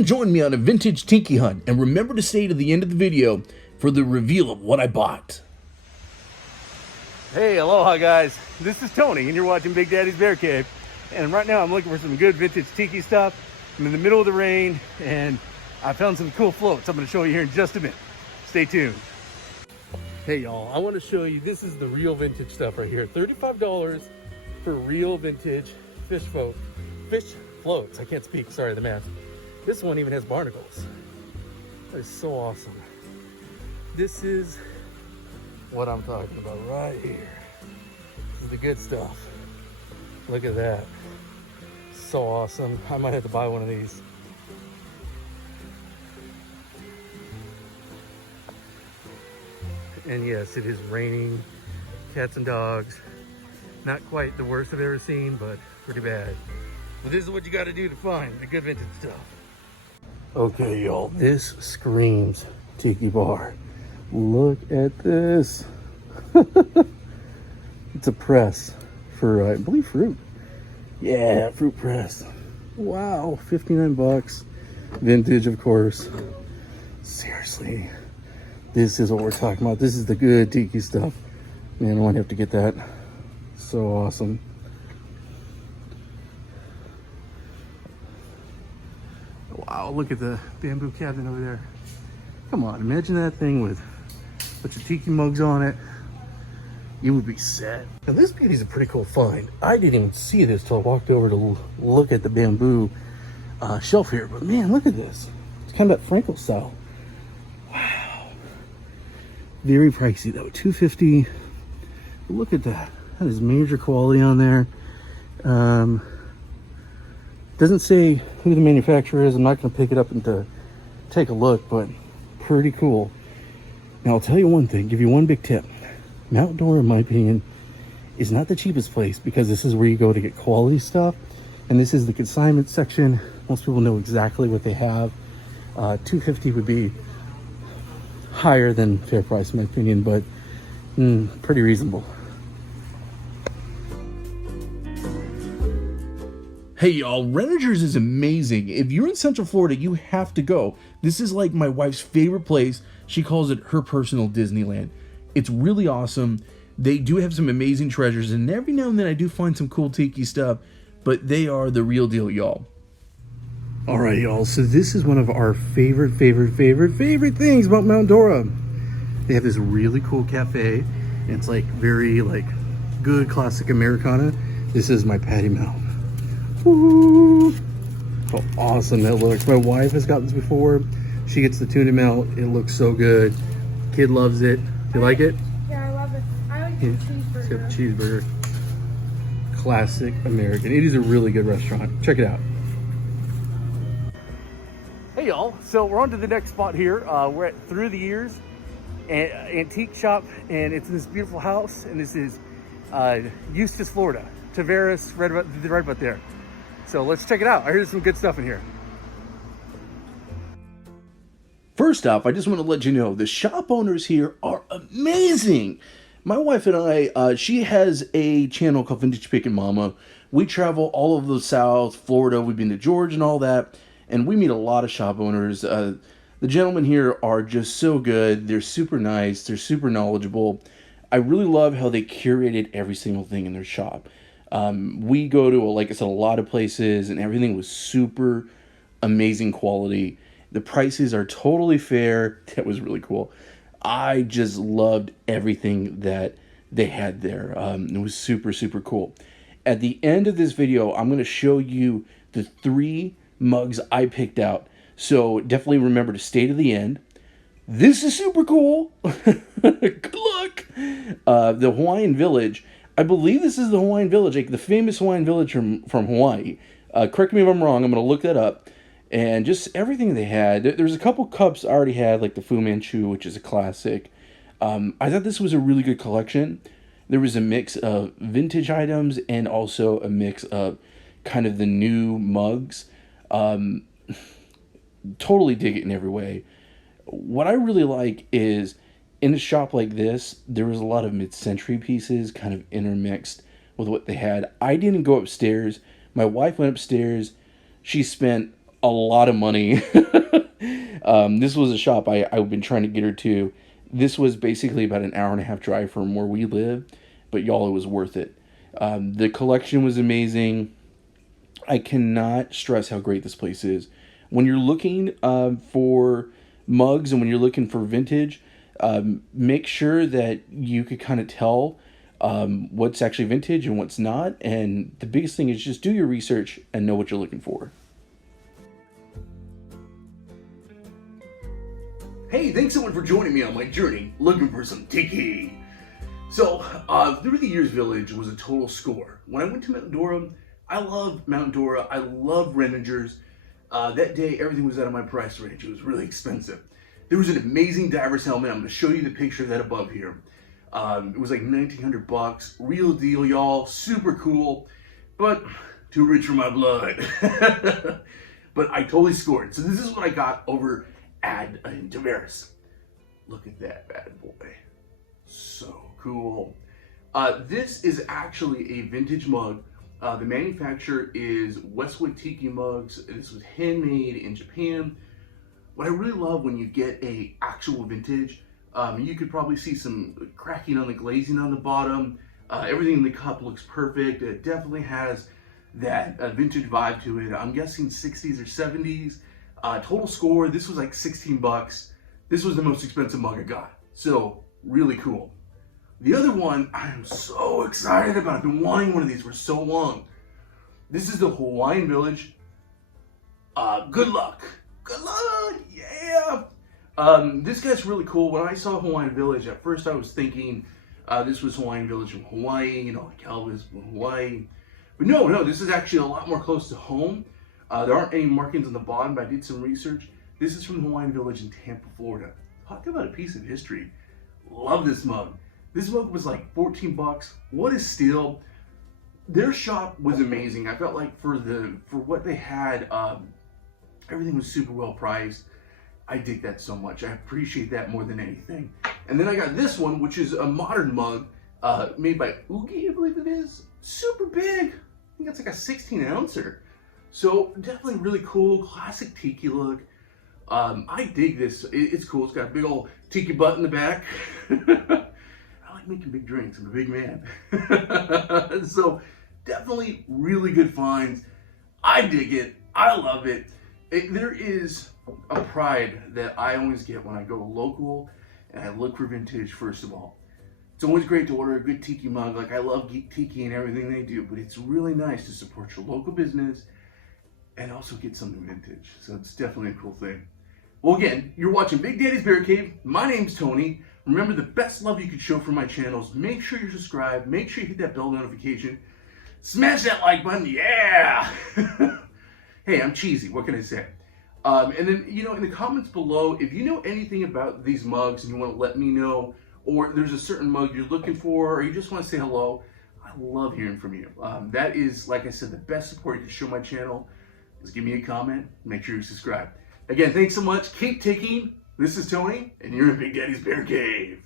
Come join me on a vintage tiki hunt, and remember to stay to the end of the video for the reveal of what I bought. Hey, aloha guys. This is Tony, and you're watching Big Daddy's Bear Cave. And right now I'm looking for some good vintage tiki stuff. I'm in the middle of the rain, and I found some cool floats I'm going to show you here in just a minute. Stay tuned. Hey y'all, I want to show you, this is the real vintage stuff right here. $35 for real vintage fish floats. I can't speak, sorry, the mask. This one even has barnacles. That is so awesome. This is what I'm talking about right here. This is the good stuff. Look at that. So awesome. I might have to buy one of these. And yes, it is raining. Cats and dogs. Not quite the worst I've ever seen, but pretty bad. But this is what you got to do to find the good vintage stuff. Okay, y'all, this screams Tiki Bar. Look at this. It's a press for, I believe, fruit. Yeah, fruit press. Wow, 59 bucks. Vintage, of course. Seriously, this is what we're talking about. This is the good tiki stuff. Man, I might have to get that. So awesome. Wow, look at the bamboo cabinet over there. Come on, imagine that thing with a bunch of tiki mugs on it. You would be set. Now this beauty's a pretty cool find. I didn't even see this till I walked over to look at the bamboo shelf here. But man, look at this. It's kind of that Frankel style. Wow. Very pricey though, $250. But look at that. That is major quality on there. Doesn't say who the manufacturer is. I'm not going to pick it up and to take a look, but pretty cool. Now I'll tell you one thing, give you one big tip. Mount Dora, in my opinion, is not the cheapest place because this is where you go to get quality stuff. And this is the consignment section. Most people know exactly what they have. $250 would be higher than fair price, in my opinion, but pretty reasonable. Hey y'all, Renningers is amazing. If you're in Central Florida, you have to go. This is like my wife's favorite place. She calls it her personal Disneyland. It's really awesome. They do have some amazing treasures, and every now and then I do find some cool tiki stuff, but they are the real deal, y'all. All right, y'all, so this is one of our favorite things about Mount Dora. They have this really cool cafe, and it's like very good classic Americana. This is my patty melt. Woo! How awesome that looks. My wife has got this before. She gets the tuna melt. It looks so good. Kid loves it. You like it? Yeah, I love it. I like the cheeseburger. It's a cheeseburger. Classic American. It is a really good restaurant. Check it out. Hey y'all, so we're on to the next spot here. We're at Through the Years Antique Shop, and it's in this beautiful house, and this is Eustis, Florida. Tavares, right about there. So let's check it out. I hear there's some good stuff in here. First off, I just want to let you know the shop owners here are amazing. My wife and I, she has a channel called Vintage Pickin' Mama. We travel all over the South, Florida. We've been to Georgia and all that, and we meet a lot of shop owners. The gentlemen here are just so good. They're super nice. They're super knowledgeable. I really love how they curated every single thing in their shop. We go to, like I said, a lot of places, and everything was super amazing quality. The prices are totally fair. That was really cool. I just loved everything that they had there. It was super cool. At the end of this video, I'm going to show you the 3 mugs I picked out. So definitely remember to stay to the end. This is super cool. Good luck. The Hawaiian Village. I believe this is the Hawaiian Village, like the famous Hawaiian Village from Hawaii. Correct me if I'm wrong. I'm going to look that up. And just everything they had. There's a couple cups I already had, like the Fu Manchu, which is a classic. I thought this was a really good collection. There was a mix of vintage items and also a mix of kind of the new mugs. Totally dig it in every way. What I really like is in a shop like this, there was a lot of mid-century pieces kind of intermixed with what they had. I didn't go upstairs. My wife went upstairs. She spent a lot of money. This was a shop I've been trying to get her to. This was basically about an hour and a half drive from where we live, but y'all, it was worth it. The collection was amazing. I cannot stress how great this place is. When you're looking for mugs and when you're looking for vintage, make sure that you could kind of tell what's actually vintage and what's not. And the biggest thing is just do your research and know what you're looking for. Hey, thanks so much for joining me on my journey looking for some tiki. So, through the years, Village was a total score. When I went to Mount Dora, I love Mount Dora. I love Renningers. That day, everything was out of my price range. It was really expensive. There was an amazing diver's helmet. I'm going to show you the picture of that above here. It was like $1,900. Real deal, y'all. Super cool, but too rich for my blood. But I totally scored. So this is what I got over at Tavares. Look at that bad boy. So cool. This is actually a vintage mug. The manufacturer is Westwood Tiki Mugs. This was handmade in Japan. What I really love when you get a actual vintage, you could probably see some cracking on the glazing on the bottom. Everything in the cup looks perfect. It definitely has that vintage vibe to it. I'm guessing 60s or 70s. Total score, this was like 16 bucks. This was the most expensive mug I got. So, really cool. The other one I am so excited about. I've been wanting one of these for so long. This is the Hawaiian Village. Good luck. Good luck, yeah. This guy's really cool. When I saw Hawaiian Village, at first I was thinking this was Hawaiian Village from Hawaii, you know, like Elvis from Hawaii. But no, this is actually a lot more close to home. There aren't any markings on the bottom, but I did some research. This is from Hawaiian Village in Tampa, Florida. Talk about a piece of history. Love this mug. This mug was like 14 bucks. What a steal. Their shop was amazing. I felt like for what they had, everything was super well priced. I dig that so much. I appreciate that more than anything. And then I got this one, which is a modern mug made by Oogie, I believe it is. Super big. I think it's like a 16 ouncer. So definitely really cool, classic tiki look. I dig this. It's cool. It's got a big old tiki butt in the back. I like making big drinks. I'm a big man. So definitely really good finds. I dig it. I love it. There is a pride that I always get when I go local and I look for vintage, first of all. It's always great to order a good tiki mug. Like, I love Geek Tiki and everything they do, but it's really nice to support your local business and also get something vintage. So it's definitely a cool thing. Well, again, you're watching Big Daddy's Bear Cave. My name's Tony. Remember, the best love you can show for my channels, make sure you're subscribed, make sure you hit that bell notification, smash that like button, yeah! Hey, I'm cheesy, what can I say? And then, you know, in the comments below, if you know anything about these mugs and you want to let me know, or there's a certain mug you're looking for, or you just want to say hello, I love hearing from you. That is, like I said, the best support you can show my channel. Just give me a comment, make sure you subscribe. Again, thanks so much. Keep ticking. This is Tony, and you're in Big Daddy's Bear Cave.